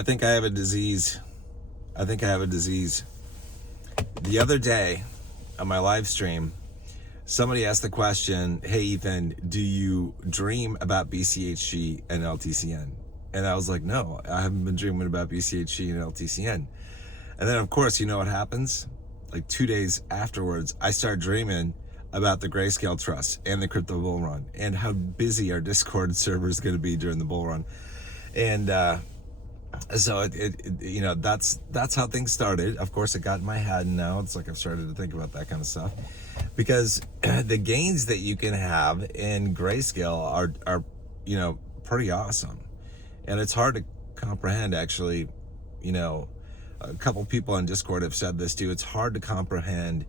I think I have a disease. I think I have a disease. The other day on my live stream, somebody asked the question, hey, Ethan, do you dream about BCHG and LTCN? And I was like, no, I haven't been dreaming about BCHG and LTCN. And then, of course, you know what happens? Like 2 days afterwards, I start dreaming about the Grayscale Trust and the crypto bull run and how busy our Discord server is going to be during the bull run. And so you know, that's how things started. Of course, it got in my head, and now it's like I've started to think about that kind of stuff, because the gains that you can have in Grayscale are you know, pretty awesome, and it's hard to comprehend. Actually, you know, a couple people on Discord have said this too. It's hard to comprehend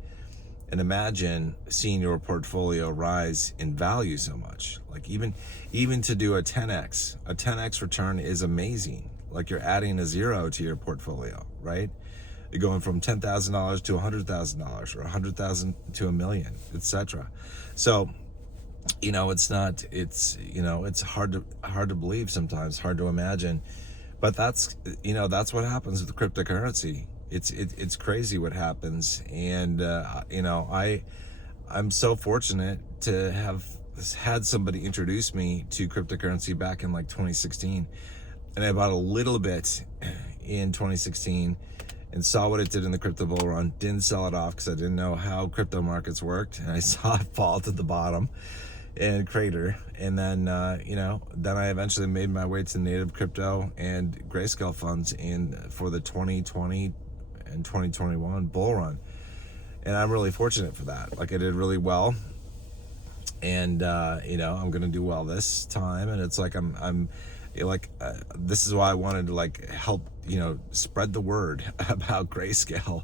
and imagine seeing your portfolio rise in value so much. Like even to do a 10x return is amazing. Like you're adding a zero to your portfolio, right? You're going from $10,000 to $100,000 or $100,000 to $1 million, etc. So, you know, it's you know, it's hard to believe sometimes, hard to imagine, but that's, you know, that's what happens with cryptocurrency. It's crazy what happens. And you know, I'm so fortunate to have had somebody introduce me to cryptocurrency back in like 2016, and I bought a little bit in 2016 and saw what it did in the crypto bull run. Didn't sell it off because I didn't know how crypto markets worked, and I saw it fall to the bottom and crater. And then you know, then I eventually made my way to native crypto and Grayscale funds for the 2020 and 2021 bull run, and I'm really fortunate for that. Like I did really well, and you know, I'm gonna do well this time. And it's like I'm like this is why I wanted to like help, you know, spread the word about Grayscale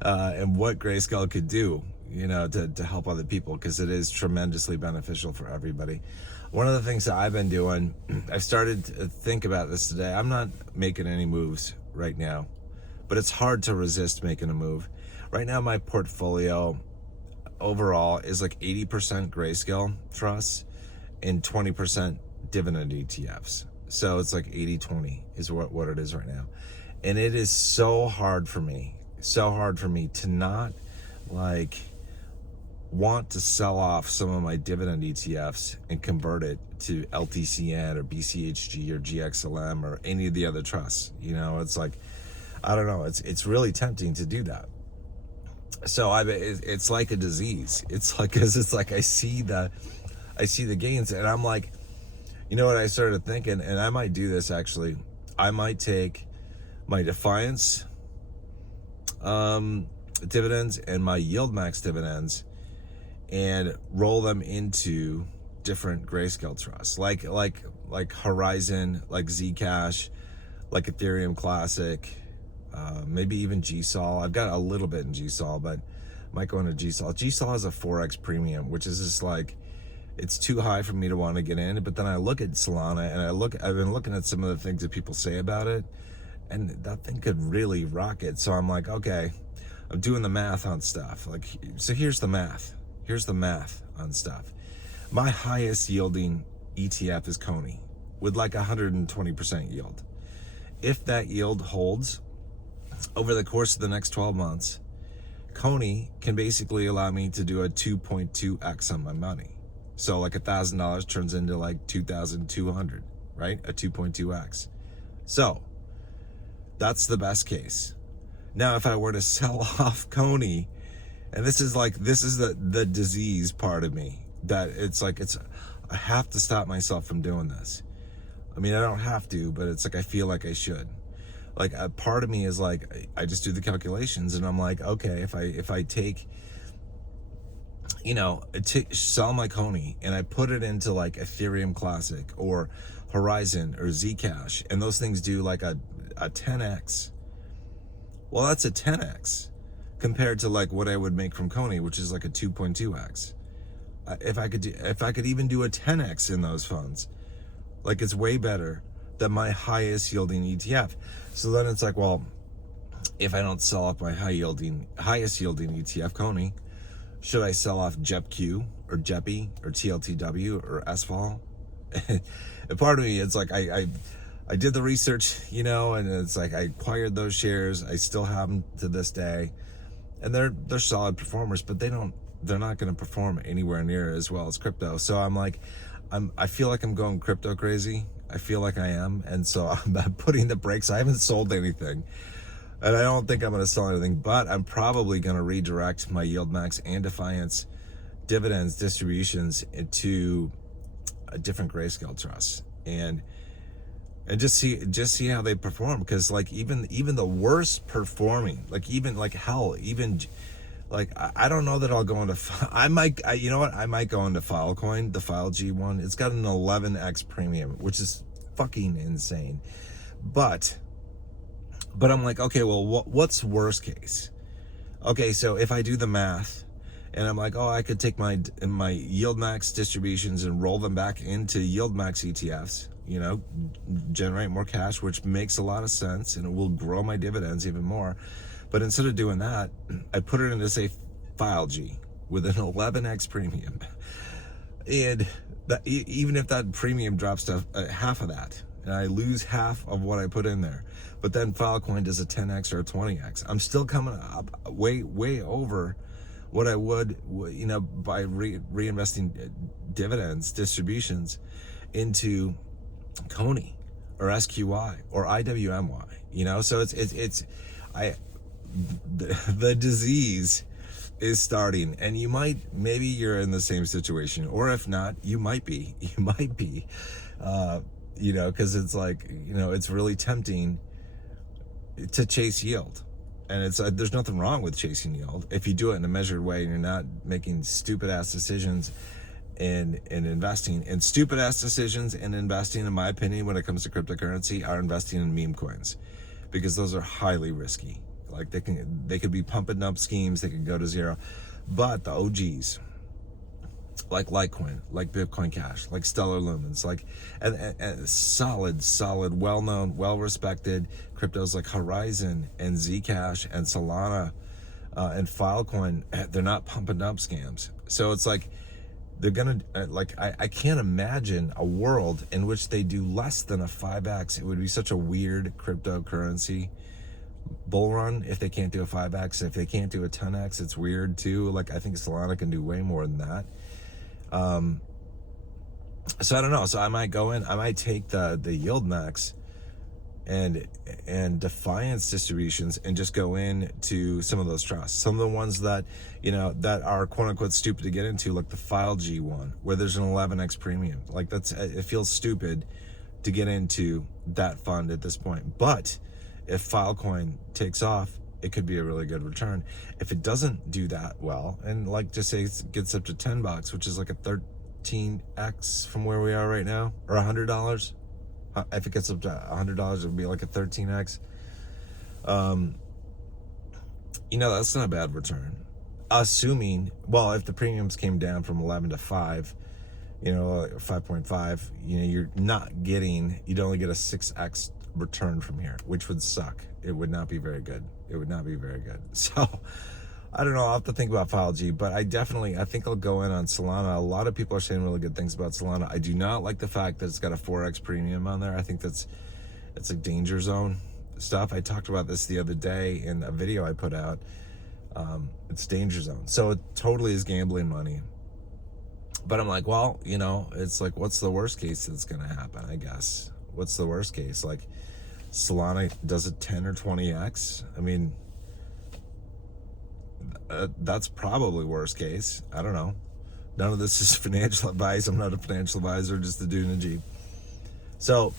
and what Grayscale could do, you know, to help other people, because it is tremendously beneficial for everybody. One of the things that I've been doing, I've started to think about this today. I'm not making any moves right now, but it's hard to resist making a move. Right now, my portfolio overall is like 80% Grayscale trusts and 20% dividend ETFs. So it's like 80-20 is what it is right now. And it is so hard for me to not like want to sell off some of my dividend ETFs and convert it to LTCN or BCHG or GXLM or any of the other trusts. You know, it's like, I don't know, it's really tempting to do that. So it's like a disease. It's like, cause it's like I see the gains, and I'm like, you know what, I started thinking, and I might do this actually. I might take my Defiance dividends and my Yield Max dividends and roll them into different Grayscale trusts, like Horizon, like Zcash, like Ethereum Classic, maybe even GSOL. I've got a little bit in GSOL, but I might go into GSOL. GSOL has a 4x premium, which is just like, it's too high for me to want to get in. But then I look at Solana, and I've been looking at some of the things that people say about it, and that thing could really rock it. So I'm like, okay, I'm doing the math on stuff. Like, so here's the math on stuff. My highest yielding ETF is Coney with like 120% yield. If that yield holds over the course of the next 12 months, Coney can basically allow me to do a 2.2x on my money. So like $1,000 turns into like 2,200, right? A 2.2x. So that's the best case. Now, if I were to sell off Coney, and this is the disease part of me, that it's like, I have to stop myself from doing this. I mean, I don't have to, but it's like, I feel like I should. Like a part of me is like, I just do the calculations, and I'm like, okay, if I take, you know, sell my Coney and I put it into like Ethereum Classic or Horizon or Zcash, and those things do like a 10x. Well, that's a 10x compared to like what I would make from Coney, which is like a 2.2x. If I could even do a 10x in those funds, like it's way better than my highest yielding ETF. So then it's like, well, if I don't sell off my highest yielding ETF Coney, should I sell off JEPQ or JEPI or TLTW or SVOL? And part of me, it's like, I did the research, you know, and it's like I acquired those shares. I still have them to this day, and they're solid performers, but they're not going to perform anywhere near as well as crypto. So I'm like, I feel like I'm going crypto crazy. I feel like I am, and so I'm putting the brakes. I haven't sold anything, and I don't think I'm going to sell anything, but I'm probably going to redirect my Yield Max and Defiance dividends distributions into a different Grayscale trust, and just see how they perform, because like even the worst performing, like even like hell, even like I don't know that I'll go into you know what, I might go into Filecoin, the File G1. It's got an 11x premium, which is fucking insane. But I'm like, okay, well, what's worst case? Okay, so if I do the math and I'm like, oh, I could take my Yield Max distributions and roll them back into Yield Max ETFs, you know, generate more cash, which makes a lot of sense, and it will grow my dividends even more. But instead of doing that, I put it into, say, File G with an 11x premium. And that, even if that premium drops to half of that, and I lose half of what I put in there, but then Filecoin does a 10x or a 20x, I'm still coming up way over what I would, you know, by reinvesting dividends, distributions into Coney or SQY or IWMY, you know. So the disease is starting, and maybe you're in the same situation, or if not, you might be, you know, because it's like, you know, it's really tempting to chase yield. And it's there's nothing wrong with chasing yield if you do it in a measured way and you're not making stupid ass decisions in investing. And stupid ass decisions in investing, in my opinion, when it comes to cryptocurrency, are investing in meme coins, because those are highly risky. Like they could be pump and dump schemes, they could go to zero. But the OGs, like Litecoin, like Bitcoin Cash, like Stellar Lumens, like and solid, well-known, well-respected cryptos like Horizon and Zcash and Solana and Filecoin, they're not pump and dump scams. So it's like they're gonna like I can't imagine a world in which they do less than a 5x. It would be such a weird cryptocurrency bull run if they can't do a 5x. If they can't do a 10x, it's weird too. Like I think Solana can do way more than that. So I don't know. So I might go in, I might take the Yield Max and Defiance distributions and just go into some of those trusts. Some of the ones that, you know, that are quote unquote stupid to get into, like the File G one, where there's an 11x premium. Like it feels stupid to get into that fund at this point. But if Filecoin takes off, it could be a really good return. If it doesn't do that well, and like just say it gets up to $10, which is like a 13x from where we are right now, or $100. If it gets up to $100, it would be like a 13x. You know, that's not a bad return. Assuming, well, if the premiums came down from 11 to 5, you know, 5.5, you know, you'd only get a 6x return from here, which would suck. It would not be very good. It would not be very good. So I don't know. I'll have to think about File G, but I think I'll go in on Solana. A lot of people are saying really good things about Solana. I do not like the fact that it's got a 4x premium on there. I think it's a danger zone stuff. I talked about this the other day in a video I put out. It's danger zone. So it totally is gambling money. But I'm like, well, you know, it's like, what's the worst case that's going to happen, I guess? What's the worst case? Like, Solana does a 10 or 20x. I mean, that's probably worst case. I don't know. None of this is financial advice. I'm not a financial advisor, just a dude in a Jeep. So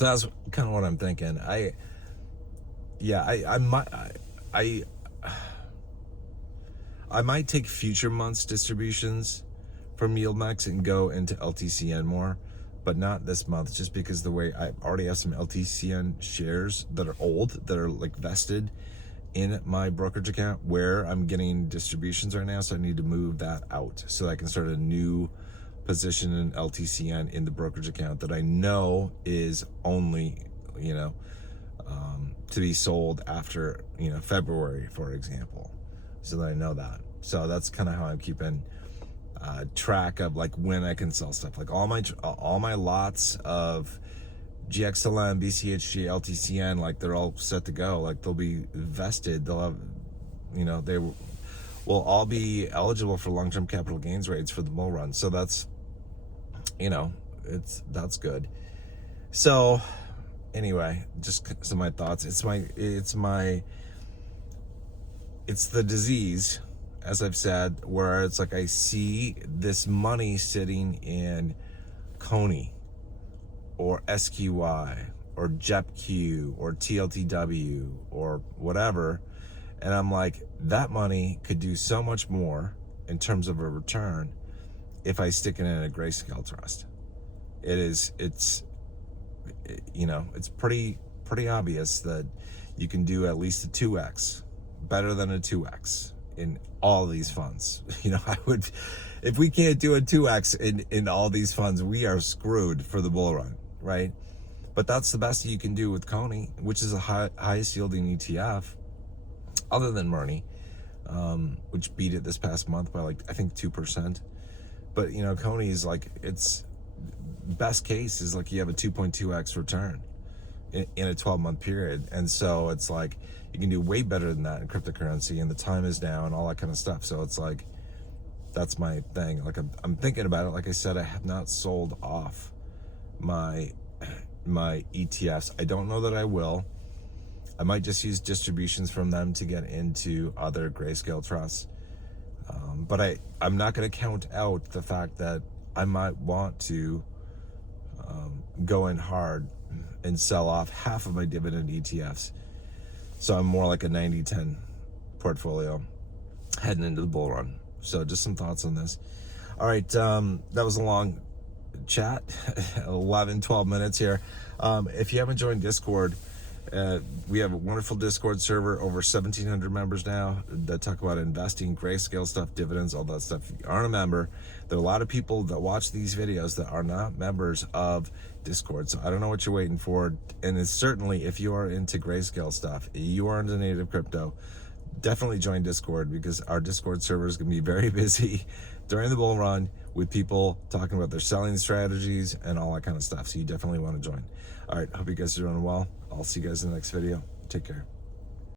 that's kind of what I'm thinking. I might take future months distributions from Yield Max and go into LTCN more, but not this month, just because the way I already have some LTCN shares that are old, that are like vested in my brokerage account where I'm getting distributions right now. So I need to move that out so I can start a new position in LTCN in the brokerage account that I know is only, you know, to be sold after, you know, February, for example, so that I know that. So that's kind of how I'm keeping track of like when I can sell stuff. Like all my lots of GXLM, BCHG, LTCN, like they're all set to go. Like they'll be vested. They'll have, they will all be eligible for long-term capital gains rates for the bull run. So that's, that's good. So anyway, just some of my thoughts. It's the disease, as I've said, where it's like I see this money sitting in Coney or SQY or JEPQ or TLTW or whatever, and I'm like, that money could do so much more in terms of a return if I stick it in a Grayscale trust. It's pretty obvious that you can do at least a 2x, better than a 2x in all these funds. If we can't do a 2x in all these funds, we are screwed for the bull run, right? But that's the best you can do with Coney, which is the highest yielding ETF, other than Murni, which beat it this past month by I think 2%. But Coney is its best case is you have a 2.2x return in a 12-month period, and so it's you can do way better than that in cryptocurrency, and the time is now and all that kind of stuff. So it's that's my thing. I'm thinking about it. Like I said, I have not sold off my ETFs. I don't know that I will. I might just use distributions from them to get into other Grayscale trusts. But I'm not going to count out the fact that I might want to go in hard and sell off half of my dividend ETFs. So I'm more like a 90-10 portfolio heading into the bull run. So just some thoughts on this. All right, that was a long chat, 12 minutes here. If you haven't joined Discord, we have a wonderful Discord server, over 1,700 members now that talk about investing, Grayscale stuff, dividends, all that stuff. If you aren't a member, there are a lot of people that watch these videos that are not members of Discord. So I don't know what you're waiting for. And it's certainly, if you are into Grayscale stuff, you are into native crypto, definitely join Discord, because our Discord server is going to be very busy during the bull run with people talking about their selling strategies and all that kind of stuff. So you definitely want to join. All right, hope you guys are doing well. I'll see you guys in the next video. Take care.